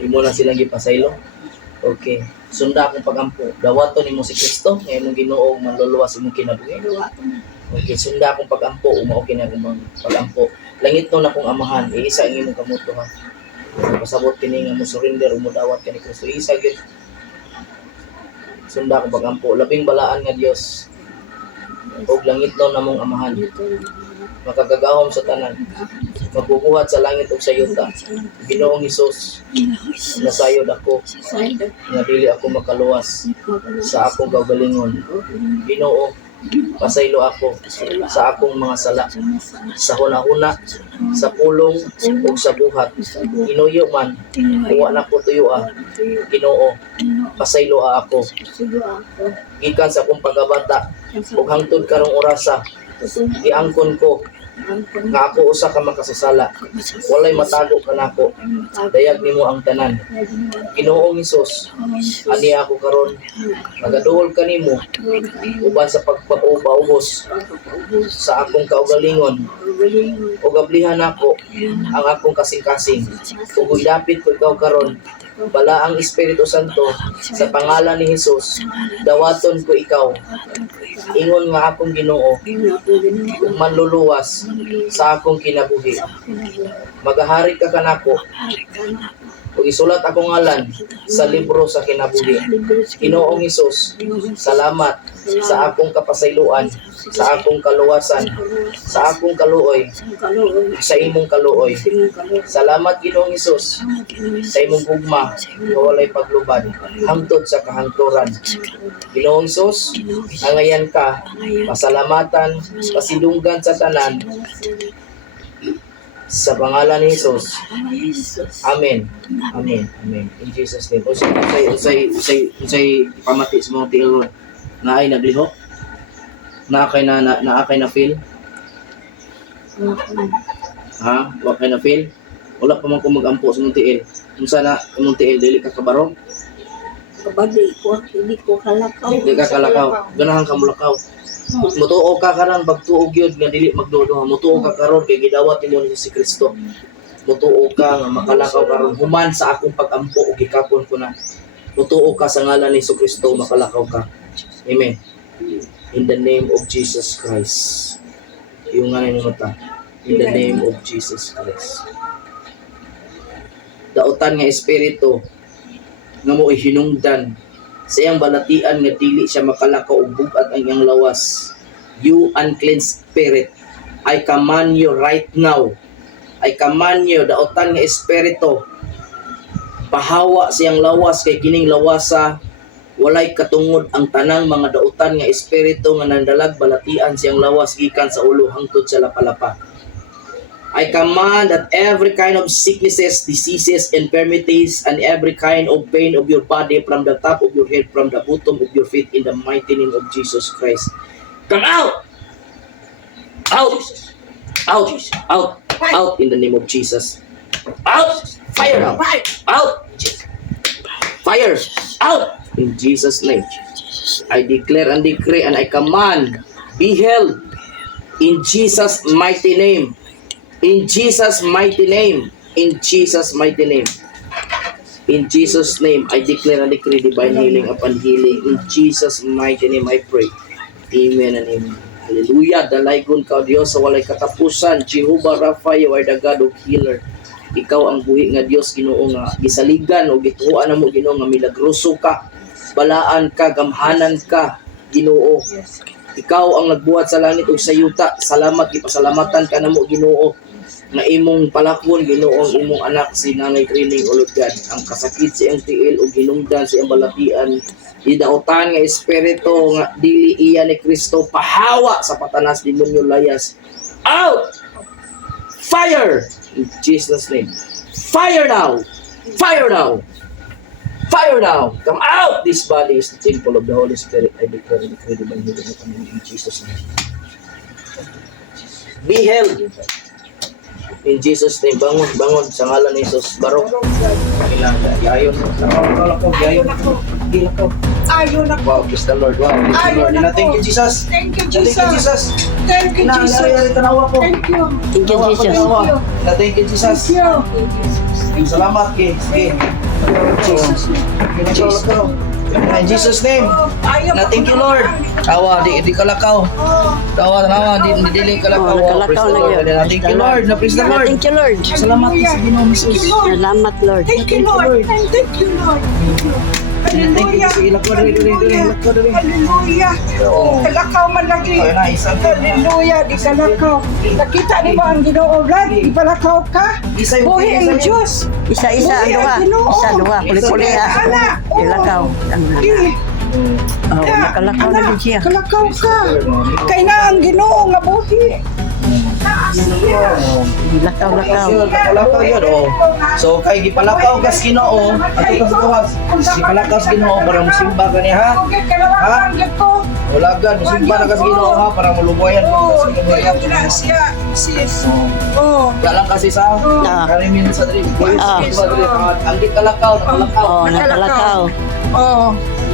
Imo na silang gipasaylo. Okay. Sunda akong pagampo. Dawaton nimo si Kristo, nga imong Ginoo manluluwas imong kinabuhi. Okay, sunda akong pagampo, umao kini akong pagampo. Langit no na akong amahan, iisa ang imong kamuto ha. Pasabot kini nga mo surrender umudawat kani Kristo. Isa gyud. Sunda akong pagampo, labing balaan nga Dios. Og langit no na mong amahan. Makagagahom sa tanan. Magbubuhat sa langit ug sa yuta. Ginoong Hesus, nasayod ako nga dili ako makaluwas sa akong kaugalingon. Ginoo, pasaylo ako sa akong mga sala, sa hunahuna, sa pulong ug sa buhat. Inuyo man, uwa na ko tuyua. Ginoo, pasaylo ako. Gikan sa akong pagkabata ug hangtod karong orasa, giangkon ko nga ako usa ka makasasala. Walay matago kanako. Dayag nimo ang tanan. Ginoong Hesus, ani ako karon nagaduol kanimo uban sa pagpaubos sa akong kaugalingon. Ug ablihan ako ang akong kasing-kasing. Ug dapit ko ikaw karon. Bala ang Espiritu Santo sa pangalan ni Hesus, dawaton ko ikaw. Ingon nga akong Ginoo, ug manluluwas sa akong kinabuhi. Magahari ka kanako, ug isulat akong ngalan sa libro sa kinabuhi. Ginoong Hesus, salamat sa akong kapasayloan, sa akong kaluwasan, sa akong kaluoy, sa imong kaluoy. Salamat Ginoong Hesus sa imong gugma nga walay paglubad hangtod sa kahangturan. Ginoong Hesus, angayan ka, pasalamatan, pasidunggan sa tanan. Sa pangalan ni Hesus. Amen. Amen. Amen. In Jesus name. Unsay pamati sa mga tiil na ay naglihok? Naakay na feel? Ha? Wa kay na feel? Wala pa man ko magampo sa mga tiil. Unsa na imong tiil dili ka kabaro? Kabadi ko, hindi ko kalakaw. Dili ka kalakaw. Ganahan ka mulakaw. Mutuo ka karon pagtuog yun nga dili magduduha. Mutuo ka karon kay gidawat nimo ni si Kristo. Mutuo ka nga makalakaw karon human sa akong pagampo ug gikapon ko na. Mutuo ka sa ngalan ni Kristo makalakaw ka. Amen. In the name of Jesus Christ. Yung nga mo mata. In the name of Jesus Christ. Dautan nga espiritu nga mo ihinungdan sa iyang balatian nga dili siya makalakaw ug bugat ang iyang lawas. You unclean spirit, I command you right now. I command you, dautan nga espiritu, pahawa sa iyang lawas kay kining lawasa walay katungod ang tanang mga dautan nga espiritu nga nandalag balatian sa iyang lawas gikan sa ulo hangtod sa lapalapa. I command that every kind of sicknesses, diseases, infirmities, and every kind of pain of your body from the top of your head, from the bottom of your feet, in the mighty name of Jesus Christ. Come out! Out! Out! Out! Out in the name of Jesus. Out! Fire now! Out! Fire! Out! In Jesus' name. I declare and decree and I command, be held in Jesus' mighty name. In Jesus' mighty name. In Jesus' mighty name. In Jesus' name, I declare and decree divine healing upon healing. In Jesus' mighty name, I pray. Amen and amen. Hallelujah. Dalaygon ka, Diyos, sa walay katapusan. Jehovah Rapha, you are the God of healer. Ikaw ang buhi nga Diyos, Ginoo nga gisaligan o gituan na mo, Ginoo nga milagroso ka. Balaan ka, gamhanan ka, Ginoo. Ikaw ang nagbuhat sa langit ug sa yuta. Salamat, ipasalamatan ka namo Ginoo nga imong palakon, Ginoo, ang imong anak si Nanay Trining Olodgan. Ang kasakit sa iyang tiil ug hinungdan sa iyang balatian, idautan nga espiritu nga dili iya ni Kristo, pahawa sa patanas demonyo layas. Out! Fire! In Jesus' name. Fire now! Fire now! Fire now! Come out! This body is the temple of the Holy Spirit. I declare and decree divine healing upon you in Jesus' name. Be healed. In Jesus' name. Bangon, bangon. Sa ngalan ni Jesus. Barok. Kailangan. Yayon. Yayon ako. Yayon ako. Ayon ako. Wow, praise the Lord. Wow, praise the Lord. Thank you, Jesus. Thank you, Jesus. Thank you, Jesus. Thank you, Jesus. Tanawa ko. Thank you. Thank you, Jesus. Thank you, Jesus. Thank you. Salamat kay. Sige. Jesus. In Jesus name. Na thank you Lord. Tawa di kalakaw. Tawa di dili kalakaw. Oh, Praise kalakaw the na Lord. yun. Thank you Lord. Na praise the Lord. Thank you, Lord. Salamat sa Ginoong Jesus. Salamat, Lord. Thank you, Lord. Thank you, Lord. Thank you Hallelujah. sa ilako dali. Hallelujah. Kalakaw man lagi. Ay na isa. Hallelujah. Di kalakaw. Nakita ni mo ang Ginoo, Brad? Di palakaw ka. Isa yung Buhi ang Diyos. Isa-isa ang duha. Isa duha. Puli-puli ha. Anak. Ilakaw. Oh, nakalakaw na din siya. Kalakaw ka. Kay na ang Ginoo nga buhi. Lakaw-lakaw. Palakaw yun, oh. So, kay gipalakaw kas Ginoo, ato kas duwas. Gipalakaw kas Ginoo para musimba ka niya, ha? Ha? Wala gan, musimba na kas Ginoo, ha? Para mulubuyan ko kas Ginoo. Wala lang kasi sa karimin sa drip. Ang di kalakaw, nakalakaw. Oh, nakalakaw. Oh.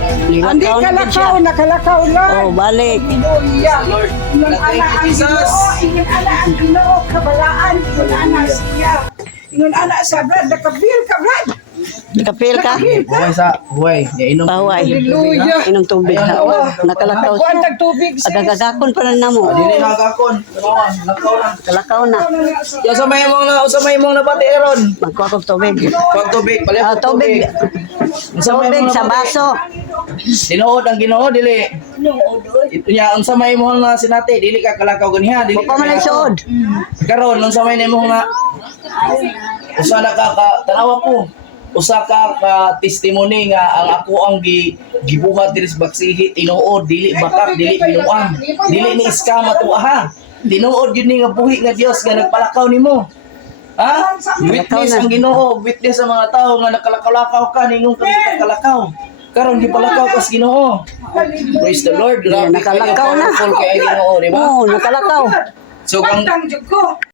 Hindi Nilakaw na din siya. kalakaw, nakalakaw lang. Oh, balik. Hallelujah. Lord, Ingon thank ana you, ang Jesus. Ginoo, ingon ana ang Ginoo, kabalaan, ingon ana siya. Ingon ana sa Brad, nakabil ka Brad. Nakapil ka? Buhay. Inom. Baway. Hallelujah. Inom tubig ha. Nakalakaw Kuan siya. tag tubig sis. Agagagakon pa lang na mo. Dili na kakon. Lakaw na. Kalakaw na. Ya sa may mong nabati ron. Magkuha kong tubig. Pag tubig, palit Ah, tubig. Tubig sa baso. Tinuod ang Ginoo dili. Ito niya ang samay mo nga sinate dili ka kalakaw ganiha dili. Huwag pa man ang suod. Karon ang samay nimo nga usa na ka tanawa po. Usa ka testimony nga ang ako ang gibuhat diri sa Bagsihi tinuod dili bakak dili binuang. Dili ni scam ato ha. Tinuod yun ni nga buhi nga Dios nga nagpalakaw nimo. Ha? Witness ang Ginoo, witness sa mga tao nga nakalakaw ka ningong kami kalakaw. Karon gipalakaw kas Ginoo. Praise the Lord. Yeah, Grabe nakalakaw kayo, na. powerful kay Ginoo, di ba? Oo, nakalakaw. So ang Pantang jud ko.